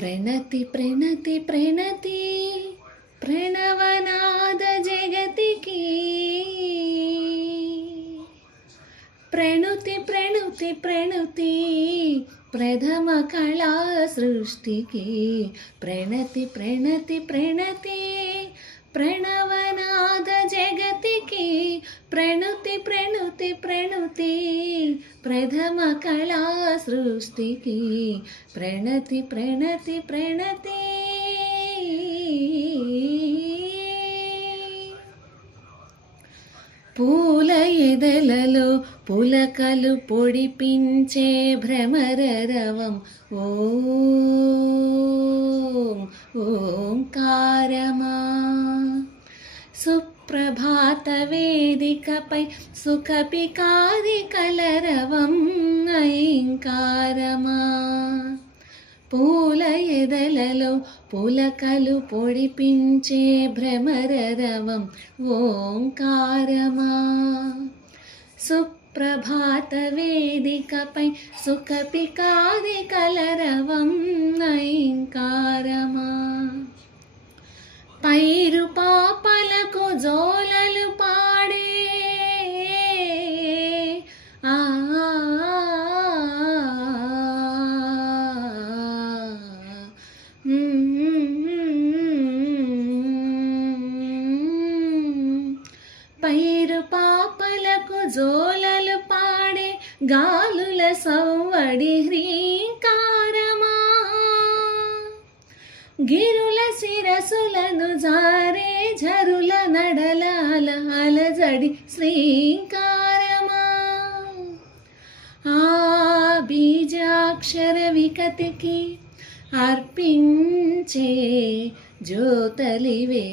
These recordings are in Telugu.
ప్రణతి ప్రణతి ప్రణతి ప్రణవనాద జగతికి. ప్రణుతి ప్రణుతి ప్రణుతి ప్రథమ కళా సృష్టికి. ప్రణతి ప్రణతి ప్రణతి ప్రణవనాద జగతికి. ప్రణుతి ప్రణుతి ప్రణుతి ప్రథమ కళా సృష్టికి ప్రణతి ప్రణతి ప్రణతి. పూల ఎదలలో పులకలు పొడిపించే భ్రమరరవం ఓం ఓంకారమా. ప్రభాత వేదికపై సుఖపికాది కలరవం ఐంకారమా పూల ఎదలలో పులకలు పొడిపించే భ్రమరరవం ఓంకారమా? సుప్రభాత వేదికపై సుఖపికాది కలరవం పైరు పాపలకు జోలలు పాడే గాలుల సవ్వడి హ్రీకారమా గిరుల శిరసులను జారే జరుల నడలాల అలజడి శ్రీంకారమా. ఆ బీజాక్షర వికతికి అర్పించే జ్యోతలివే.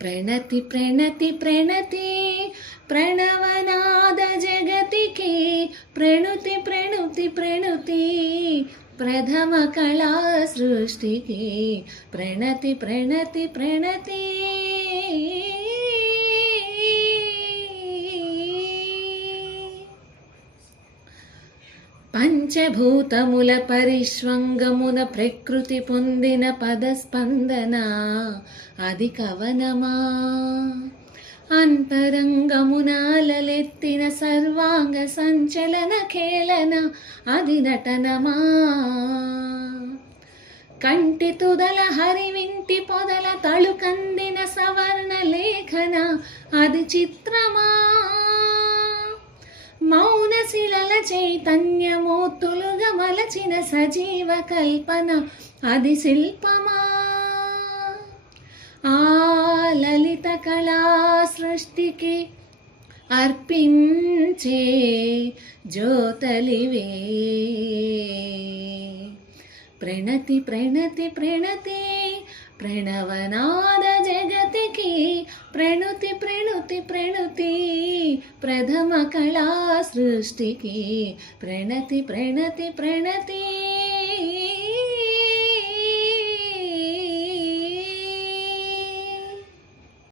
प्रणति प्रणति प्रणति प्रणवनाद जगतिके प्रणुति प्रणुति प्रणुति प्रथमकला सृष्टिः प्रणति प्रणति प्रणति। పంచభూతముల పరిష్వంగమున ప్రకృతి పొందిన పదస్పందన అది కవనమా? అంతరంగమునాలెత్తిన సర్వాంగ సంచలన కేలన అది నటనమా? కంటి తుదల హరివింటి పొదల తళుకందిన సవర్ణ లేఖన అది చిత్రమా? శిలల చైతన్యమూర్తులుగా మలచిన సజీవ కల్పన అది శిల్పమా? ఆ లలిత కళా సృష్టికి అర్పించే జ్యోతలివే. ప్రణతి ప్రణతి ప్రణతి ప్రణవనాద జగతికి ప్రణుతి ప్రణుతి ప్రణుతి. ప్రథమ కళా సృష్టికి ప్రణతి ప్రణతి ప్రణతి